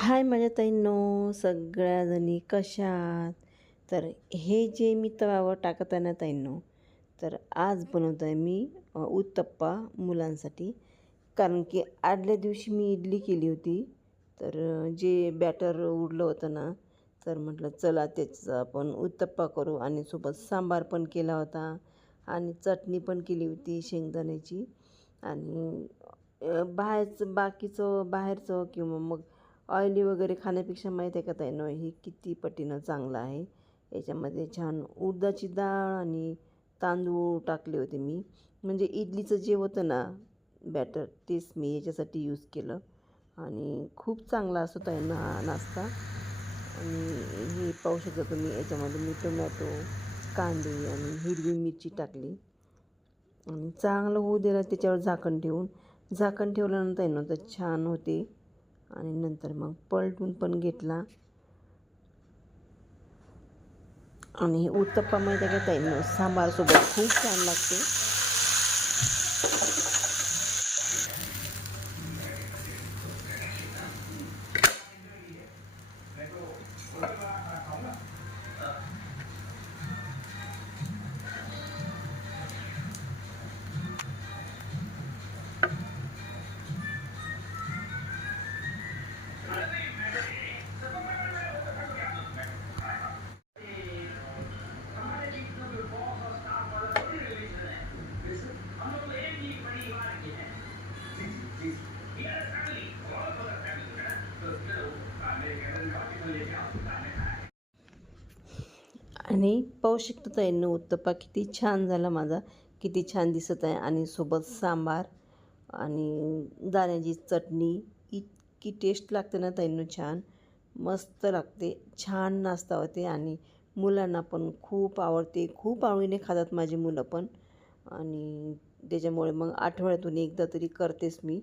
हाय माझ्या ताईंनो, सगळ्याजणी कशा आहात? तर हे जे मी तव्यावर टाकत आहे ना ताईंनो, तर आज बनवत आहे मी उत्तप्पा मुलांसाठी. कारण की आदल्या दिवशी मी इडली केली होती. तर जे बॅटर उरलं होतं ना, तर म्हटलं चला त्याचा आपण उत्तप्पा करू आणि सोबत सांबार पण केला होता आणि चटणी पण केली होती शेंगदाण्याची. आणि बाहेरचं किंवा मग ऑइली वगैरे खाण्यापेक्षा माहीत आहे का ताईंनो, हे किती पटीनं चांगलं आहे. याच्यामध्ये छान उडदाची डाळ आणि तांदूळ टाकले होते मी. म्हणजे इडलीचं जे होतं ना बॅटर, तेच मी याच्यासाठी यूज केलं आणि खूप चांगला असतो ताईंनो हा नाश्ता. आणि हे पाहू शकता तुम्ही, याच्यामध्ये मी टोमॅटो, कांदे आणि हिरवी मिरची टाकली आणि चांगलं होऊ दिलं. त्याच्यावर झाकण ठेवल्यानंतर आहे ना तर छान होते. आणि नंतर मग पलटून पण घेतला. आणि उत्तप्पा माहिती आहे का ताईंनो, सांबारसोबत खूप छान लागते. आणि पाहू शकता ताईंनो, उत्तप्पा किती छान झाला माझा, किती छान दिसत आहे. आणि सोबत सांबार आणि दाण्याची चटणी, इतकी टेस्ट लागते ना ताईंनो, छान मस्त लागते. छान नाश्ता होते आणि मुलांना पण खूप आवडते, खूप आवडीने खातात माझी मुलं पण. आणि त्याच्यामुळे मग आठवड्यातून एकदा तरी करतेच मी.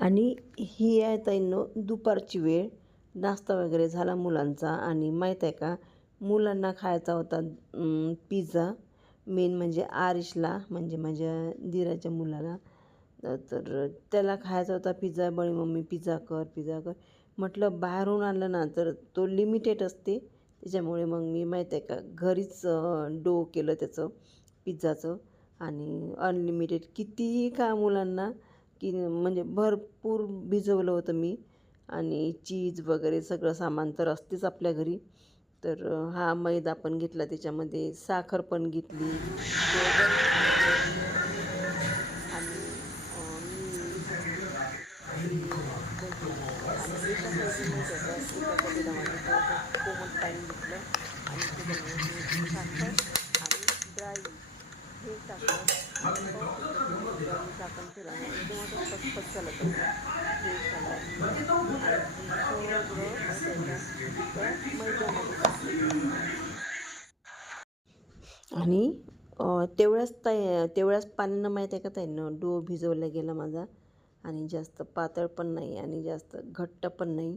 आणि ही आहे ताईंनो दुपारची वेळ. नाश्ता वगैरे झाला मुलांचा आणि माहीत आहे का, मुलांना खायचा होता पिझ्झा. मेन म्हणजे आरिशला, म्हणजे माझ्या दिराच्या मुलाला. तर त्याला खायचा होता पिझ्झा. बळी मम्मी पिझ्झा कर, पिझ्झा कर. म्हटलं बाहेरून आणलं ना तर तो लिमिटेड असते. त्याच्यामुळे मग मी माहीत आहे का घरीच डो केलं त्याचं पिझ्झाचं. आणि अनलिमिटेड कितीही खा मुलांना, की म्हणजे भरपूर भिजवलं होतं मी. आणि चीज वगैरे सगळं सामान तर असतेच आपल्या घरी. तर हा मैदा पण घेतला, त्याच्यामध्ये साखर पण घेतली. आणि मी आणि हे कशासाठी माहिती आहे का, एका तपेल्यामध्ये थोडंसं कोमट पाणी घेतलं आणि त्याच्यामध्ये थोडीशी साखर आणि ड्राई हे टाकलं. आणि पाहू शकता तुम्ही, त्याच्यावर मी झाकण ठेवलं ना, एकदम असं फसफस झालं ताईंनो, फ्रेश झाला एकदम. आणि हे सगळं माहीत आहे का त्या मैद्यामध्ये टाकलं मी. आणि तेवढ्याच पाण्यानं माहीत आहे का ताईंनो, डो भिजवला गेला माझा. आणि जास्त पातळ पण नाही आणि जास्त घट्ट पण नाही.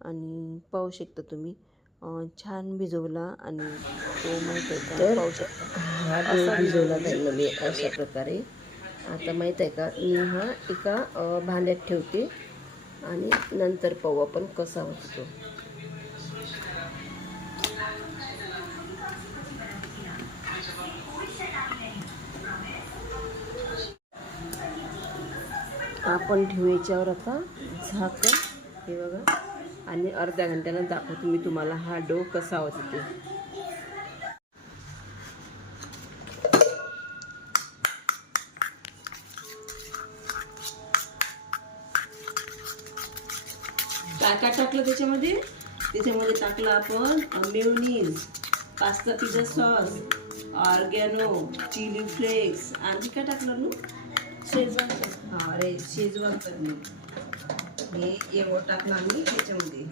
आणि पाहू शकता तुम्ही, छान भिजवला. आणि तो माहीत आहे का, पाहू शकता हा डो भिजवला ताईंनो मी अशा प्रकारे. आता माहीत आहे का, मी हा एका भांड्यात ठेवते आणि नंतर पाहू आपण कसा होतो तो. आपण ठेवू याच्यावर आता झाकण. हे बघा, आणि अर्ध्या घंट्यानं दाखवतो मी तुम्हाला हा डो कसा होतो ते. काय काय टाकलं त्याच्यामध्ये टाकलं आपण mayonnaise, pasta pizza sauce, oregano, chilli flakes, आणि काय टाकलं नू, शेजवान. हा अरे शेजवान चटणी, हे एवढं टाकलं आम्ही त्याच्यामध्ये.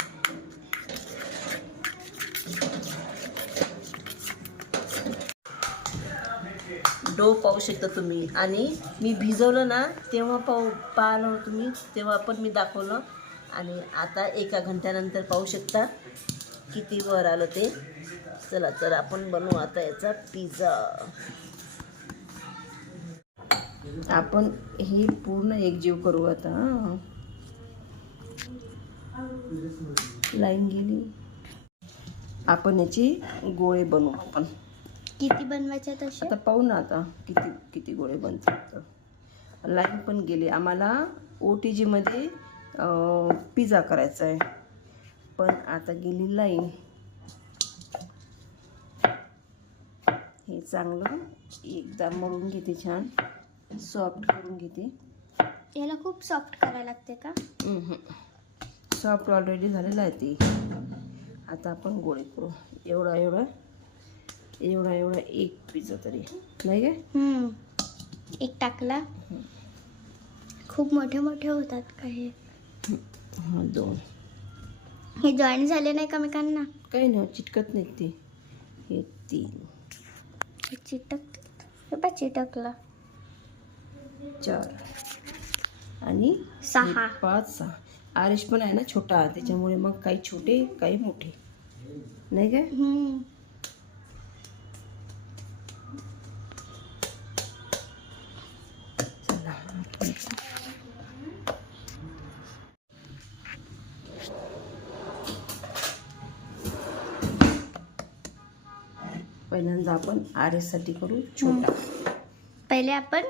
डो पाहू शकता तुम्ही. आणि मी भिजवलं ना तेव्हा पाहिलं तुम्ही, तेव्हा पण मी दाखवलं. आणि आता एका घंट्यानंतर पाहू शकता किती वर आलं ते. चला तर आपण बनवू आता याचा पिझ्झा. आपण ही पूर्ण एकजीव करू आता. लाईन गेली. आपण याची गोळे बनवू. आपण किती बनवायचे तसे आता पाहू ना आता किती किती गोळे बनतात. लाईन पण गेली. आम्हाला OTG मध्ये पिझ्झा करायचा आहे, पण आता गेली लाईन. हे चांगलं एकदा मळून घेते, छान सॉफ्ट करून घेते. याला खूप सॉफ्ट करायला लागते का? सॉफ्ट ऑलरेडी झालेलं आहे ते. आता आपण गोळे करू. एवढा एवढा एवढा एवढा एक पिझ्झा तरी नाही काय? एक टाकला. खूप मोठे मोठे होतात का हे? हां 2. हे जॉईन झाले नाही एकमेकांना? काही नाही, चिटकत नाही ते. हे 3. हे हे बा चिटकला. 4 आणि 6. 5 6. आरिश पण आहे ना छोटा, त्याच्यामुळे मग काही छोटे काही मोठे नाही काय? चला पहिल्यांदा आपण आरिशसाठी करू छोटा. पहिले आपण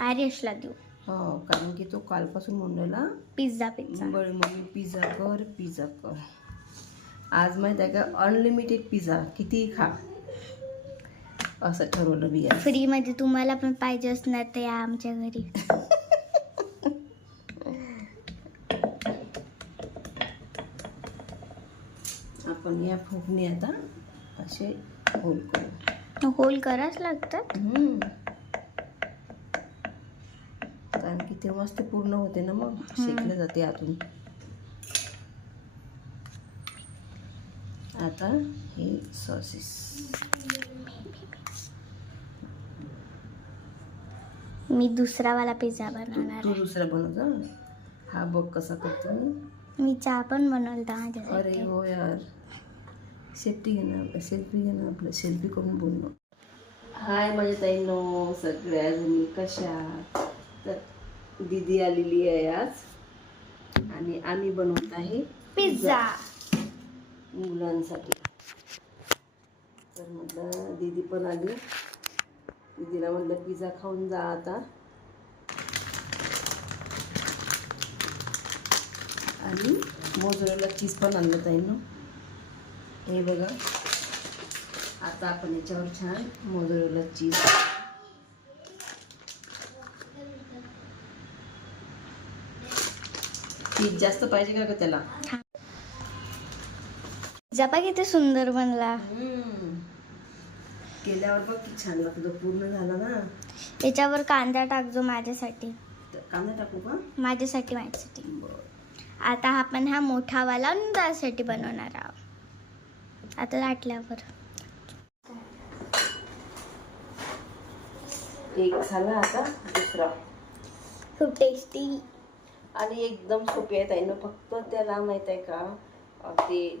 आर्यशला देऊ. हो, कारण की तो कालपासून म्हणलेला पिझ्झा बरं मम्मी पिझ्झा कर पिझ्झा कर. आज माहीत आहे का, अनलिमिटेड पिझ्झा कितीही खा असं ठरवलं बिया. फ्रीमध्ये तुम्हाला पण पाहिजे असणार तर या आमच्या घरी. आपण या फोडणी आता असे होल करू. होल करावंच लागतात. कारण की तेव्हाच ते पूर्ण होते ना, मग शेकले जाते आतून. आता हे सॉसेस मी दुसरा वाला पिझ्झा बनवणार तू आहे. दुसरा बनवतो. हा बघ कसा करतो मी चहा पण बनवला अरे माझ्यासाठी. हो यार, सेल्फी घे ना आपलं, सेल्फी घे ना आपलं, सेल्फी करून बोलणं. हाय माझ्या ताईंनो, सगळ्या जणी कशा. तर दीदी आलेली आहे आज आणि आम्ही बनवत आहे पिझ्झा मुलांसाठी. तर म्हटलं दीदी पण आली, दीदीला म्हटलं पिझ्झा खाऊन जा आता. आणि मोझरेला चीज पण आणलं ताईंनो. हे बघा, आता आपण याच्यावर छान मोझरेला चीज. चीज जास्त पाहिजे का ग त्याला? पिझ्झा किती सुंदर बनला. केल्यावर बघ किती छान लागतो. पूर्ण झाला ना. याच्यावर कांदा टाकजो माझ्यासाठी. कांदा टाकू का? माझ्यासाठी. आता आपण हा मोठा वाला त्यासाठी बनवणार आहोत. आता लाटल्यावर एक झाला, आता दुसरा. खूप टेस्टी आणि एकदम सोपी आहे ताईंनो. फक्त त्याला माहित आहे का, ते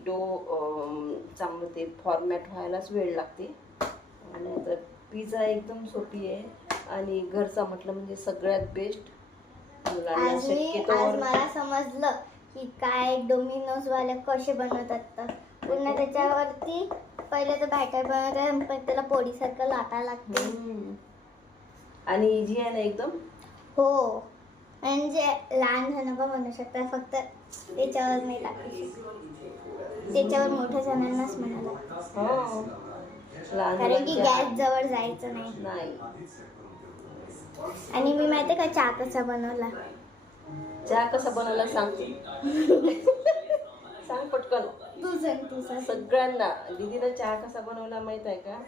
चांगलं ते फॉर्मॅट व्हायलाच वेळ लागते. आणि आता पिझ्झा एकदम सोपी आहे आणि घरचा म्हटलं म्हणजे सगळ्यात बेस्ट. आज मला समजलं की काय डोमिनोज वाले कसे बनवतात. तर पुन्हा त्याच्यावरती पहिले तर बॅटर बनवतात, पण त्याला पोळीसारखं लाटायला लागते. आणि इझी आहे ना एकदम. हो, म्हणजे लहान जण पण बनवू शकतात, फक्त त्याच्यावर नाही टाकायचं. त्याच्यावर मोठ्या जणांनाच म्हणाला. हो, कारण की गॅस जवळ जायचं नाही. आणि मी माहिती का चहा कसा बनवला? चहा कसा बनवला सांग. सांग पटकन. तू सांग. सगळ्यांना दीदीनं चहा कसा बनवला माहित आहे का?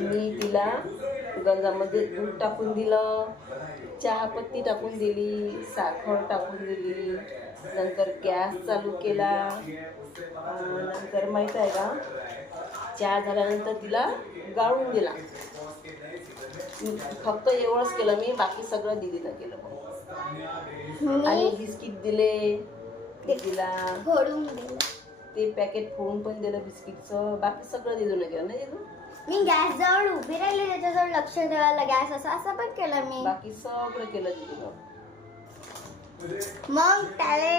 मी तिला गंजामध्ये दूध टाकून दिलं, चहापत्ती टाकून दिली, साखर टाकून दिली, नंतर गॅस चालू केला. नंतर माहित आहे का, चहा झाल्यानंतर तिला गाळून दिला. फक्त एवढंच केलं मी, बाकी सगळं दीदीनं केलं. आणि बिस्किट दिले तिला. फोडून दिलं. ते पॅकेट फोडून पण दिलं बिस्किटचं, बाकी सगळं दिदून केलं ना दिदू. मी गॅस जवळ उभी राहिली, त्याच्याजवळ लक्ष ठेवायला गॅस असं पण केलं मी. बाकी सगळं केलं दिदून. मग त्याला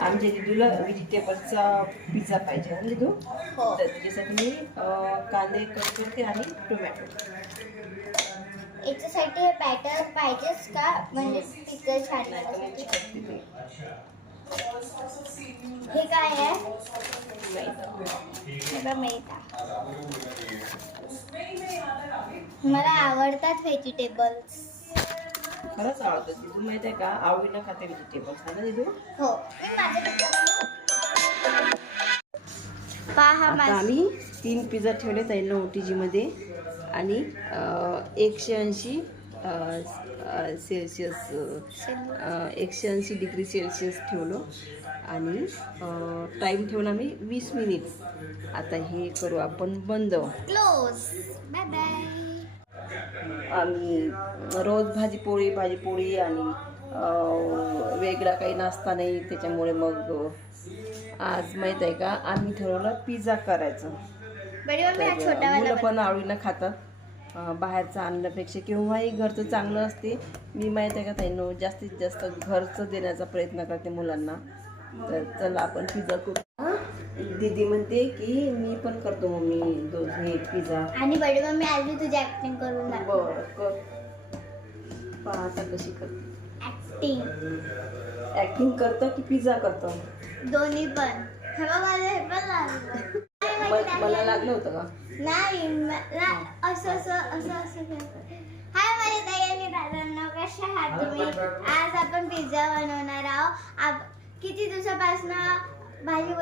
आमच्या दिदूला व्हेजिटेबलचा पिझ्झा पाहिजे ना दिदू. हो. तर त्याच्यासाठी मी कांदे कट करते आणि टोमॅटो. याच्यासाठी हे बॅटर पाहिजेच का, म्हणजे पिझ्झा छान नाही लागण्यासाठी? तर हे काय आहे? मैदा. हे बघ मैदा. मला आवडतात व्हेजिटेबल्स. खरंच आवडतं दिदू, माहिती आहे का, आवडीनं खाते व्हेजिटेबल्स आहे ना दिदू. हो, मी माझ्या पहा आता आम्ही 3 पिझ्झा ठेवले ताईंना OTG मध्ये आणि 180 सेल्सिअस 180 डिग्री सेल्सिअस ठेवलं आणि टाईम ठेवला मी 20 मिनिट. आता हे करू आपण बंद. क्लोज. Bye bye. आम्ही रोज भाजी पोळी आणि वेगळा काही नाश्ता नाही, त्याच्यामुळे मग आज माहीत आहे का आम्ही ठरवलं पिझ्झा करायचं. मुलं पण आवडीनं खातात. बाहेरचं आणण्यापेक्षा केव्हाही घरचं चांगलं असते. मी माहीत आहे का ताईंनो, जास्तीत जास्त घरचं देण्याचा प्रयत्न करते मुलांना. तर चला आपण पिझ्झा करू. दीदी म्हणते की मी पण करतो मम्मी हे पिझ्झा. आणि बडी मम्मी आज मी तुझी ऍक्टिंग करून दाखव. बरं कर. पहा आता कशी करते. ऍक्टिंग करतं की पिझ्झा करतं? दोन्ही पण. हे बघ मला हे पण लागलं. मला लागलं होतं का? नाही, असं असं असं असं करतं. हाय माझ्या ताई आणि दादांनो, कशा आहात तुम्ही? आज आपण पिझ्झा बनवणार आहोत. किती दिवसापासून भाजी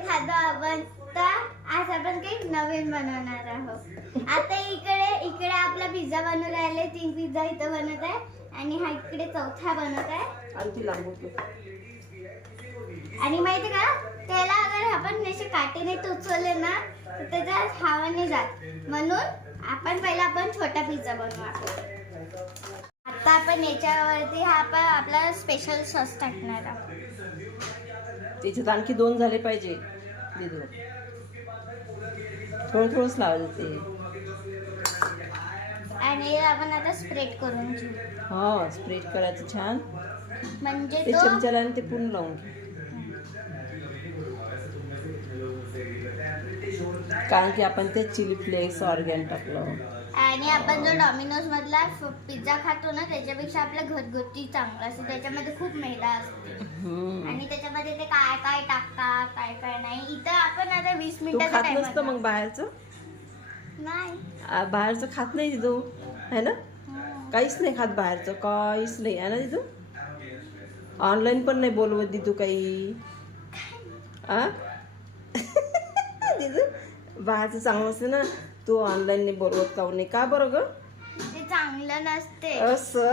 खातो आपण, तर आज आपण काही नवीन बनवणार आहोत. आता इकडे आपला पिझ्झा बनवून राहिले. 3 पिझ्झा इथं बनत आहे आणि हा इकडे चौथा बनत आहे. आणखी लागू. आणि माहिती का, त्याला अगर आपण असे काटेने टोचवले ना तर त्याचा हवा नाही जात. म्हणून आपण छोटा पिझ्झा बनवू. आता आपण याच्यावरती आपला स्पेशल सॉस टाकणार आहोत. त्याच्यात आणखी 2 झाले पाहिजे दिदू. थोडंच लावायचं ते. आणि आपण आता स्प्रेड करून घेऊ. हा, स्प्रेड करायचं छान. म्हणजे ते चमच्याला आणि ते पूर्ण लावून घे. कारण की आपण ते चिली फ्लेक्स ऑर्गॅन टाकलं. आणि आपण जो डॉमिनोज मधला पिझ्झा खातो ना, त्याच्यापेक्षा आपल्या घरगुती चांगला असतो. त्याच्यामध्ये खूप मैदा असते आणि त्याच्यामध्ये ते काय काय टाकतात, काय काय नाही. इथं आपण आता 20 मिनिटाचा खात नसतं मग बाहेरचं. नाही, बाहेरचं खात नाही तिथं है ना. काहीच नाही खात बाहेरचं, काहीच नाही आहे ना तिथं. ऑनलाईन पण नाही बोलवत दिदू काही. तिथं बाहेरचं चांगलं असते ना, तू ऑनलाईन नाही बोलवत का नाही? का बरं ग? ते चांगलं नसते. असं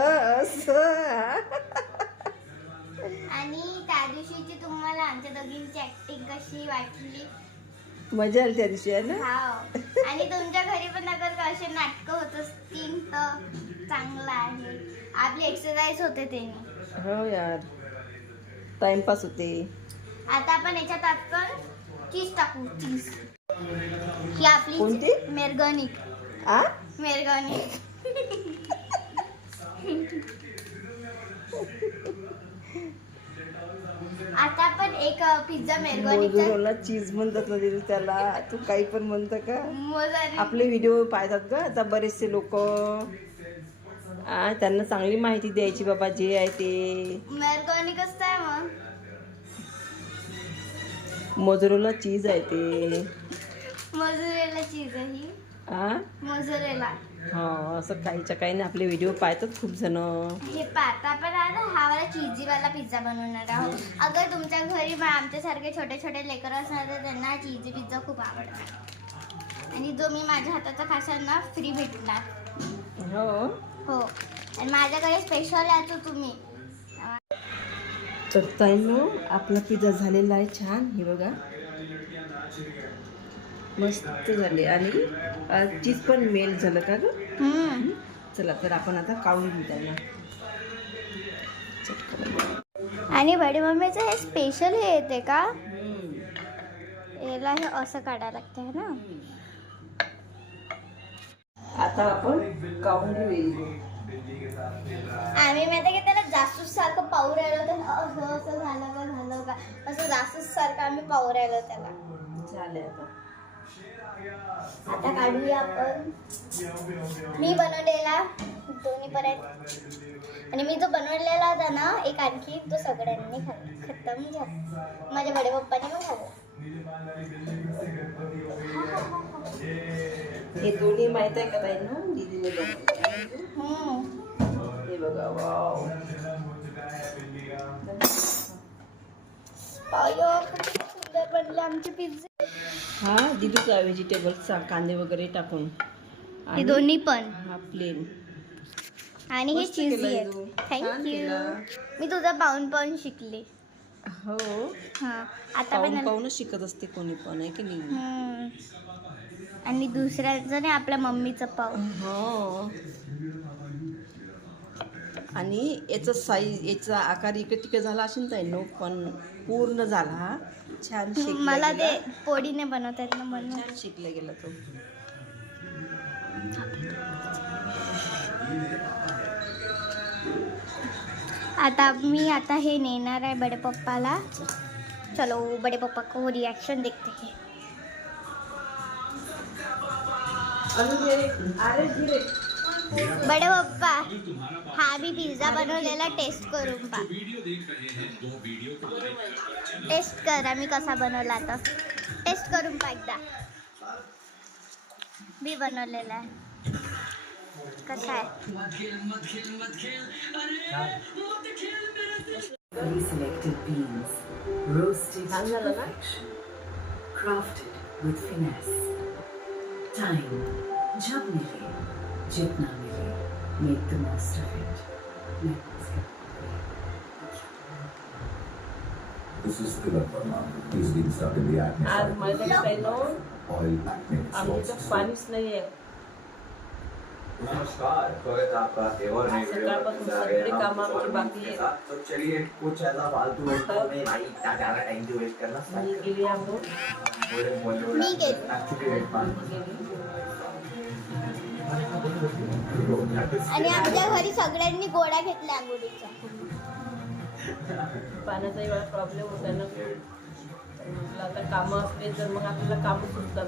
आणि त्या दिवशीची तुम्हाला आमच्या दोघींची ऍक्टिंग कशी वाटली? मजा आली त्या दिवशी आहे ना. हो. आणि तुमच्या घरी पण अगर असे नाटकं होत असतील तर चांगलं आहे. आपली एक्सरसाइज होते त्याने. हो यार, टाइमपास होते. आता आपण याच्यात चीज टाकू. चीज ही आपली कोणती? मेरगनिक. मेरगनिक. आता आपण एक पिझ्झा मोझरेला चीज म्हणतात ना दिदू त्याला. तू काही पण म्हणतं का? आपले व्हिडिओ पाहतात का आता बरेचसे लोक. त्यांना चांगली माहिती द्यायची बाबा, जे आहे ते. मेरगनिक असतं आहे मग. मोझरेला चीज आहे ते. मोझरेला चीज आहे ही. मोझरेला. हा, असं काहीच्या काही नाही. आपले व्हिडिओ पाहतात खूप जण. हे पाहता पण आता हा वाला चीजीवाला पिझ्झा बनवणार आहोत. अगर तुमच्या घरी आमच्यासारखे छोटे छोटे लेकरं असणार तर त्यांना चीजी पिझ्झा खूप आवडतात. आणि जो मी माझ्या हाताचा खाशाल ना, फ्री भेटणार. हो. आणि माझ्याकडे स्पेशल आहे तो तुम्ही. तर ताईंनो, आपला पिझ्झा झालेला आहे छान. हे बघा, मस्त झाले. आणि चीज पण मेल्ट झालं का ग? चला तर आपण आता काढून घेऊ त्यांना. आणि बडी मम्मीचं हे स्पेशल हे येते का? याला हे असं काढायला लागते है ना. आता आपण काढून घेऊ. आम्ही माहिती की त्याला जासूस सारखं पाहू राहिलो तर असं असं झालं का असं जासूस सारखं आम्ही पाहू राहिलो त्याला. चालेल आता काढूया आपण. मी बनवलेला दोन्ही पर्यंत आणि मी जो बनवलेला होता ना एक आणखी तो सगळ्यांनी खतम झाला. माझ्या बडे पप्पाने पण खाल्ला. हे दोन्ही माहित आहे का ताईंनो? दीदीने बनवले. हे बघा वाव. अयो खूप सुंदर बनले आमचे पिझ्झे. हा दीदीचा व्हेजिटेबल्सचा कांदे वगैरे टाकून. हे दोन्ही पण. हा प्लेन. आणि हे मस्त चीजी केलंय आहे. तू. छान थँक्यू. केलं. मी तुझा पाहून शिकले. हो हा आता पण पाहूनच शिकत असते कोणी पण आहे की नाही. आणि दुसऱ्याचं नाही आपल्या मम्मीचं पाव. हो आणि याचा साईज याचा आकार इकडे तिकडे झाला असेल ताईंनो पण पूर्ण झाला हा. छान शिकला मला गेला. ते पोळीने बनवता येत ना म्हणून. छान शिकला गेला तो. आता मी आता हे नेणार आहे बडे पप्पाला. चलो बडे पप्पा को रिएक्शन देखते हैं. बडे पप्पा हा मी पिझ्झा बनवलेला टेस्ट करून पहा. टेस्ट करा मी कसा बनवला आता. टेस्ट करून पहा एकदा. मी बनवलेला आहे कसा आहे. Selected beans, roasted to perfection, crafted with finesse. Time, jab mile, jitna mile, make the most of it. This is Tilak Verma. He's been stuck in the acne आज cycle. माझ्या ताईंनो Oil acne आमच्या spots. पाणीच नाही आहे. नमस्कार, स्वागत है आपका एक और नई वीडियो सकाळपासून सगळे कामं आमची बाकी आहे. तो चलिए कुछ ऐसा फालतू वीडियो में भाई इतना ज्यादा टाइम क्यों वेस्ट करना. मी गेली आंघोळ. मी गेली. आणि आमच्या घरी सगळ्यांनी गोळ्या घेतल्या आंघोळीच्या. पाण्याचा एवढा प्रॉब्लेम होता ना. म्हटलं आता कामं असले तर मग आपल्याला कामं सुटतात.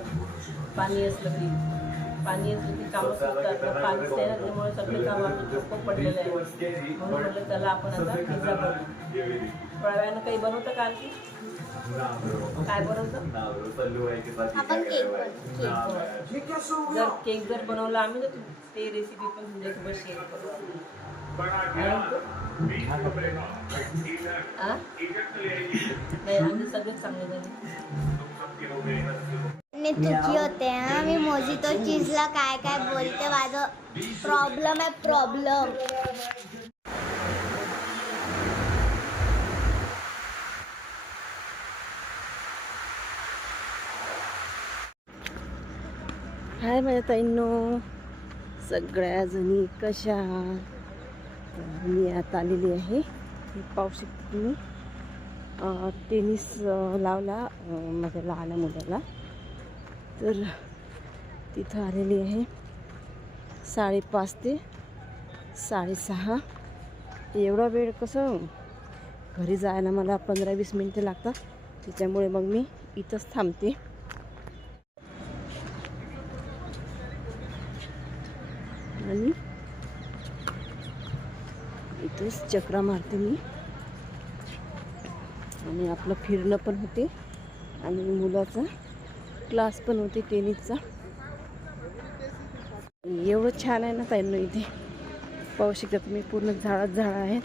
पाणी असलं की कामं सुटतात. तर पाणीच नाही ना त्यामुळे सगळे कामं आपले चोख पडलेले आहे. म्हणून म्हटलं त्याला आपण आता पिझ्झा बनवू. थोड्या वेळानं काही बनवतं का आणखी? काय बनवतं? आपण केक जर केक जर बनवला आम्ही तर ते रेसिपी पण तुमच्यासोबत शेअर करू. नाही आम्ही सगळेच चांगले झाले. तुझी होते हा. मी मोजितो चीजला काय काय बोलते. माझं प्रॉब्लेम आहे प्रॉब्लेम. हाय माझ्या ताईंनो सगळ्या जणी कशा आहात. तर मी आता आलेली आहे. मी पाहू शकते तुम्ही टेनिस लावला माझ्या लहान मुलाला. तर तिथं आलेली आहे 5:30 ते 6:30. एवढा वेळ कसं घरी जायला मला 15-20 मिनटं लागतात. त्याच्यामुळे मग मी इथंच थांबते. आणि इथेच चक्रा मारते मी. आणि आपलं फिरणं पण होते आणि मुलाचा क्लास पण होते टेनिसचा. एवढं छान आहे ना ताईंनो इथे. पाहू शकता तुम्ही पूर्ण झाडं आहेत.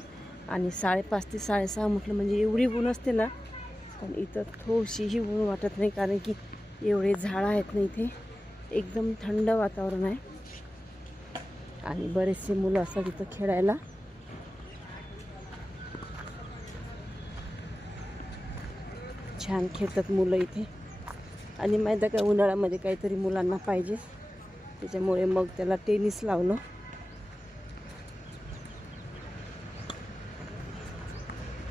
आणि 5:30 ते 6:30 म्हटलं म्हणजे एवढी ऊन असते ना. पण इथं थोडीशीही ऊन वाटत नाही कारण की एवढे झाडं आहेत ना इथे. एकदम थंड वातावरण आहे. आणि बरेचसे मुलं असतात इथं खेळायला. छान खेळतात मुलं इथे. आणि माहीत आहे का उन्हाळ्यामध्ये काहीतरी मुलांना पाहिजे त्याच्यामुळे मग त्याला टेनिस लावलं.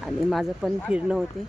आणि आणि माझं पण फिरणं होते.